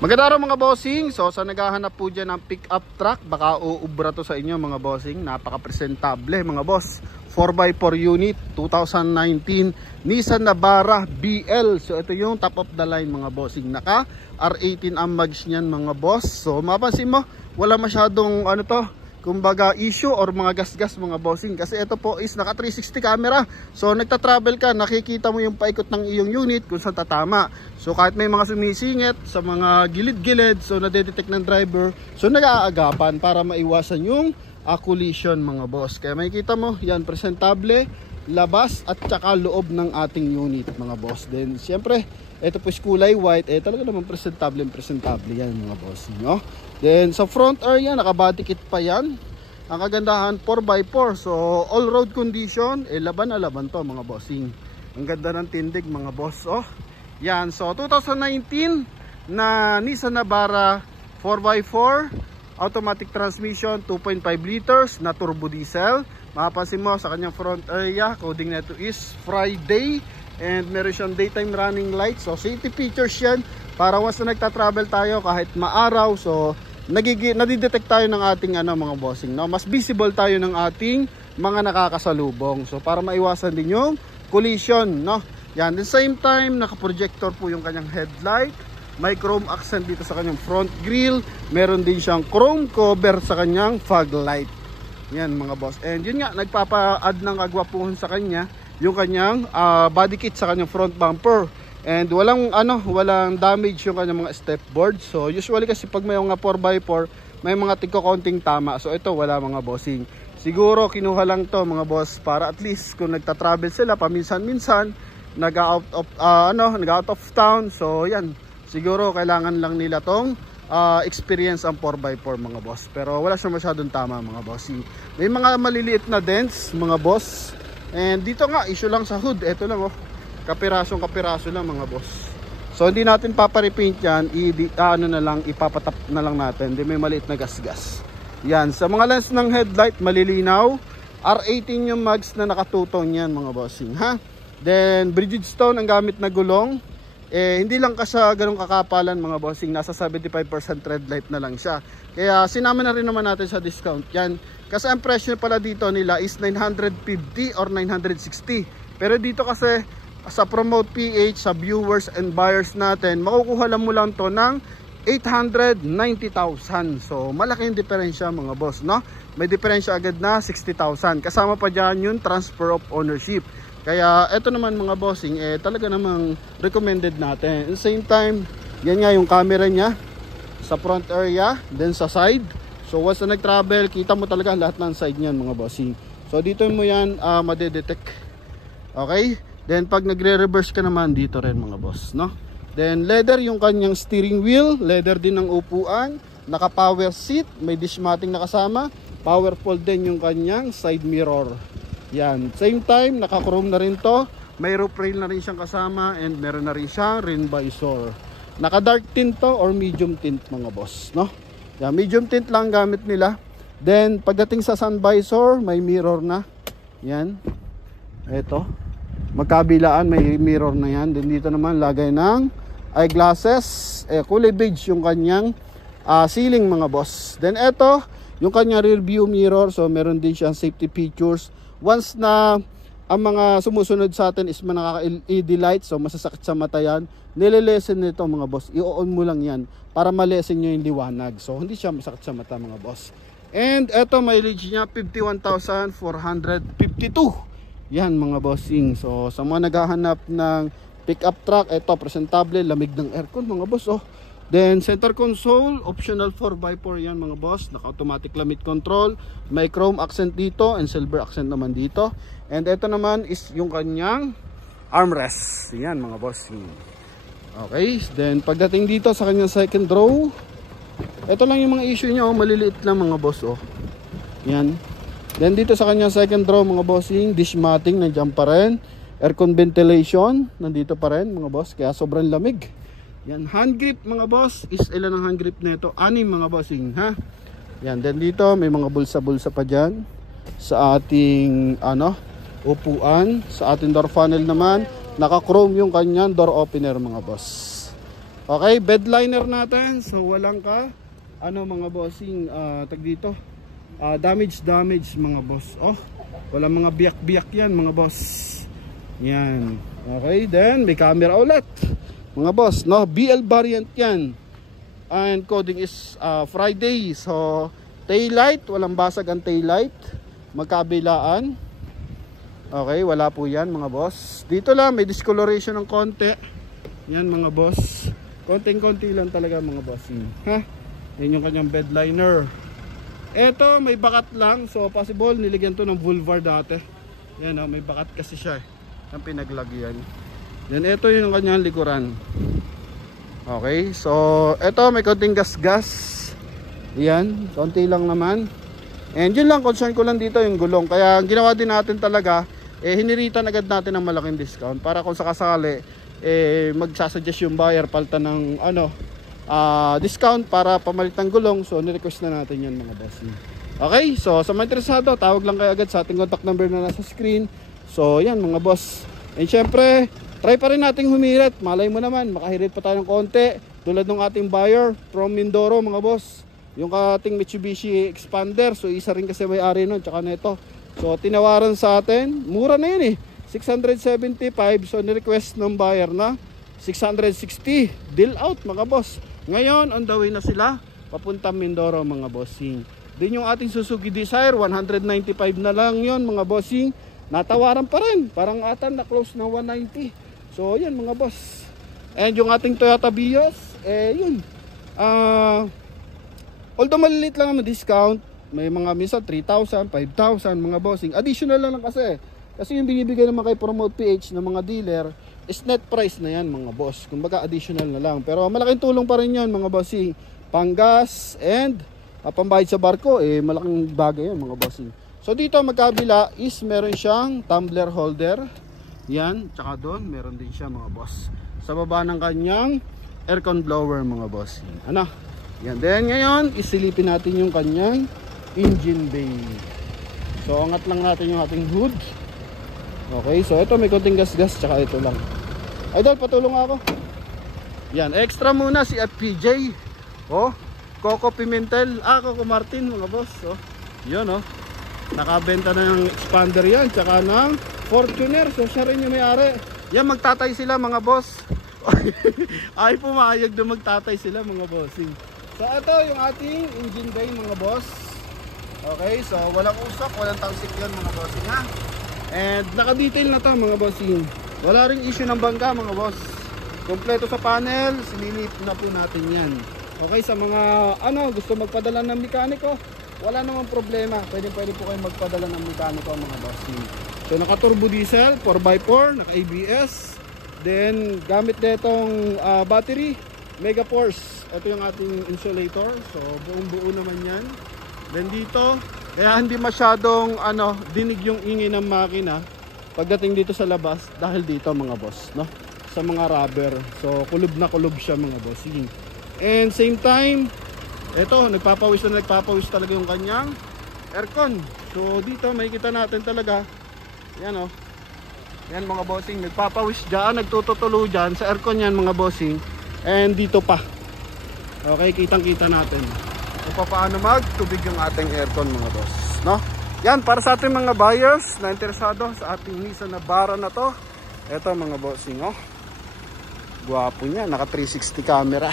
Magandang araw mga bossing. So sa naghahanap po dyan ng pick-up truck, baka uubra to sa inyo mga bossing. Napaka-presentable mga boss. 4x4 unit 2019 Nissan Navara BL. So ito yung top of the line mga bossing. Naka R18 ang mags niyan mga boss. So mapapansin mo, wala masyadong kumbaga issue or mga gas-gas mga bossing, kasi ito po is naka 360 camera. So nagta-travel ka, nakikita mo yung paikot ng iyong unit kung saan tatama. So kahit may mga sumisingit sa mga gilid-gilid, so nadedetect ng driver, so nag-aagapan para maiwasan yung collision mga boss. Kaya makikita mo yan, presentable labas at saka loob ng ating unit mga boss. Then siyempre ito po is kulay white, talaga naman presentable yan mga bossing, no? Then sa front area, naka-body kit pa yan. Ang kagandahan, 4x4. So all road condition, laban na laban to mga bossing. Ang ganda ng tindig mga boss. Yan, so 2019 na Nissan Navara 4x4, automatic transmission, 2.5 liters na turbo diesel. Mapapansin mo sa kanyang front area, coding na ito is Friday. And meron siyang daytime running lights. So safety features yan para once na nagta-travel tayo kahit maaraw, so nadidetect tayo ng ating mga bossing, no? Mas visible tayo ng ating mga nakakasalubong. So para maiwasan din yung collision, no? Yan, at the same time naka-projector po yung kanyang headlight. May chrome accent dito sa kanyang front grille. Meron din siyang chrome cover sa kanyang fog light. Yan mga boss. And yun nga, nagpapa-add ng kagwapuhan sa kanya yung kanyang body kit sa kanyang front bumper. And walang damage yung kanyang mga step board. So usually kasi pag may mga 4x4, may mga tigko-konting tama. So ito wala mga bossing. Siguro kinuha lang to mga boss para at least kung nagta-travel sila paminsan-minsan, nag-out of town. So yan, siguro kailangan lang nila tong experience ang 4x4 mga boss. Pero wala siya masyadong tama mga bossing. May mga maliliit na dents mga boss. And dito nga, issue lang sa hood. Ito lang kapiraso lang mga boss. So hindi natin paparepaint yan, ipapatap na lang natin. Hindi, may maliit na gas-gas. Yan, sa mga lens ng headlight malilinaw. R18 yung mags na nakatutong yan mga bossing, ha. Then Bridgestone ang gamit na gulong. Hindi lang kasi ganun kakapalan mga bossing, nasa 75% red light na lang siya. Kaya sinama na rin naman natin sa discount yan. Kasi ang presyo pala dito nila is 950 or 960. Pero dito kasi sa Promote PH, sa viewers and buyers natin, makukuha lang mo lang to ng 890,000. So malaki yung diferensya mga boss, no? May diferensya agad na 60,000. Kasama pa dyan yung transfer of ownership. Kaya eto naman mga bossing, talaga namang recommended natin. At the same time, yan nga yung camera niya sa front area, then sa side. So once na nag-travel, kita mo talaga lahat ng side niyan mga bossing. So dito mo yan madedetect. Okay? Then pag nagre-reverse ka naman, dito rin mga boss, no? Then leather yung kanyang steering wheel, leather din ng upuan, naka-power seat, may dish matting na kasama, powerful din yung kanyang side mirror. Yan, same time naka-chrome na rin to, may roof rail na rin siyang kasama, and meron na rin siyang rain visor. Naka-dark tint to or medium tint mga boss, no? Yan, medium tint lang gamit nila. Then pagdating sa sun visor, may mirror na. Yan. Ito. Magkabilaan may mirror na yan. Then dito naman lagay ng eyeglasses. Kulay beige yung kanyang ceiling mga boss. Then ito, yung kanyang rear view mirror. So meron din siyang safety features. Once na ang mga sumusunod sa atin is nakaka-LED light, so masasakit sa mata yan, nililesen nito mga boss. I-on mo lang yan para malesen nyo yung liwanag. So hindi siya masakit sa mata mga boss. And eto, mileage niya 51,452. Yan mga bossing. So sa mga naghahanap ng pickup truck, eto presentable, lamig ng aircon mga boss. Then center console, optional 4x4 yan mga boss. Naka-automatic lamig control, may chrome accent dito and silver accent naman dito. And ito naman is yung kanyang armrest. Yan mga bossing. Okay, then pagdating dito sa kanyang second row, ito lang yung mga issue niya, maliliit lang mga boss. Yan. Then dito sa kanyang second row mga bossing, dish matting nandiyan pa rin, aircon ventilation nandito pa rin mga boss, kaya sobrang lamig. Yan, hand grip mga boss, is ilan ang hand grip nito? 6 mga bossing, ha. Yan, then dito may mga bulsa-bulsa pa diyan sa ating upuan. Sa ating door funnel naman, naka-chrome yung kanyang door opener mga boss. Okay, bed liner natin. So walang mga bossing, tag dito. Damage mga boss. Oh, walang mga biyak-biyak yan mga boss. Yan. Okay, then may camera ulit. Mga boss, no? BL variant yan. And coding is Friday. So taillight, walang basag ang taillight. Magkabilaan. Okay, wala po yan mga boss. Dito lang may discoloration ng konti. Yan mga boss. Konting-konti lang talaga mga boss. Ha? Yan yung kanyang bed liner. Eto may bakat lang. So possible niligyan to ng vulvar dati. Yan may bakat kasi siya ang pinaglagyan. Then eto yung kanyang likuran. Okay, so eto may konting gas-gas. Yan, konti lang naman. And yun lang, concern ko lang dito yung gulong. Kaya ginawa din natin talaga, hiniritan agad natin ng malaking discount para kung sakasali, magsasuggest yung buyer palta ng discount para pamalit ng gulong. So ni-request na natin yan mga boss. Okay, so sa mga interesado, tawag lang kayo agad sa ating contact number na nasa screen. So yan mga boss. And syempre, try pa rin nating humirit. Malay mo naman, makahirit pa tayo ng konti. Tulad ng ating buyer from Mindoro mga boss. Yung ating Mitsubishi Expander. So isa rin kasi may-ari nun, tsaka nito. So tinawaran sa atin, mura na yun 675. So ni-request ng buyer na 660. Deal out mga boss. Ngayon on the way na sila papuntang Mindoro mga bossing. Din yung ating Suzuki Desire 195 na lang yon mga bossing. Natawaran pa rin, parang atan na close na 190. So yan mga boss. And yung ating Toyota Vios, yun although malilit lang ang discount, may mga minsan 3,000, 5,000 mga bossing. Additional lang kasi yung binibigay naman kay Promote PH ng mga dealer is net price na yan mga boss. Kumbaga additional na lang. Pero malaking tulong pa rin yan mga bossing. Panggas and pambayad sa barko, malaking bagay yan mga bossing. So dito magkabila is meron siyang tumbler holder. Yan, tsaka doon meron din siya mga boss. Sa baba ng kanyang aircon blower mga bossing. Yan din ngayon, isilipin natin yung kanyang engine bay. So angat lang natin yung ating hood. Okay, so ito may konting gas-gas, tsaka ito lang. Idol, patulong ako. Yan, extra muna si FPJ. Coco Pimentel, Coco Martin mga boss. Yun nakabenta na ng expander yan, tsaka ng Fortuner. So siya rin yung may-ari. Yan, magtatay sila mga boss. Ay pumayag na magtatay sila mga bossing. So ito yung ating engine bay mga boss. Okay, so walang usok, walang tangsik yun mga bossing ha. And naka-detail na to mga bossing. Wala ring issue ng bangka mga boss. Kompleto sa panel, sinilip na po natin yan. Okay, sa mga gusto magpadala ng mekaniko, wala namang problema. Pwede po kayong magpadala ng mekaniko mga bossing. So naka turbo diesel, 4x4, naka ABS. Then gamit netong battery, Mega Force. Ito yung ating insulator. So buong buo naman yan. Then dito, kaya hindi masyadong dinig yung ingay ng makina pagdating dito sa labas dahil dito mga boss, sa mga rubber. So kulob na kulob siya mga boss. And same time, ito nagpapawis talaga yung kanyang aircon. So dito makikita natin talaga yan yan mga bossing, nagpapawis dyan, nagtututulo dyan sa aircon yan mga bossing. And dito pa, okay, kitang kita natin kung paano magtubig yung ating aircon mga boss, yan para sa ating mga buyers na interesado sa ating Nissan Navara na to. Eto mga bossing, guwapo niya, naka 360 camera.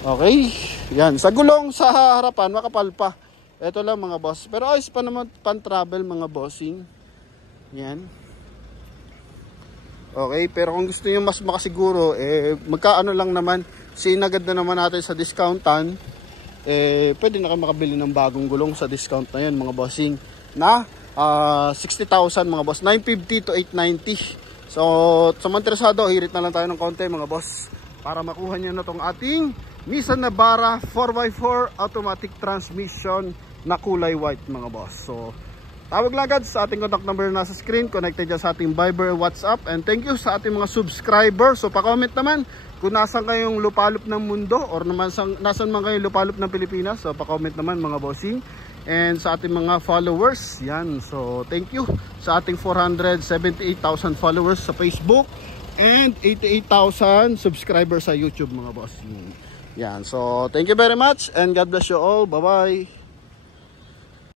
Okay, yan, sa gulong sa harapan makapal pa. Eto lang mga boss, pero ayos pa naman pan travel mga bossing. Yan. Okay, pero kung gusto niyo mas makasiguro, magkaano lang naman, sinagad na naman natin sa discountan, pwede na kayo makabili ng bagong gulong sa discount na yan mga bossing, na 60,000 mga boss, 950 to 890. So sa mga interesado, hirit na lang tayo ng konti mga boss para makuha nyo na tong ating Nissan Navara 4x4 automatic transmission na kulay white mga boss. So tawag lang agad sa ating contact number na sa screen, connected dyan sa ating Viber, WhatsApp. And thank you sa ating mga subscribers. So pa-comment naman kung nasan kayong lupalop ng mundo or nasan man kayong lupalop ng Pilipinas. So pa-comment naman mga bossing. And sa ating mga followers, yan. So thank you sa ating 478,000 followers sa Facebook and 88,000 subscribers sa YouTube mga boss. Yan. So, thank you very much and God bless you all. Bye-bye.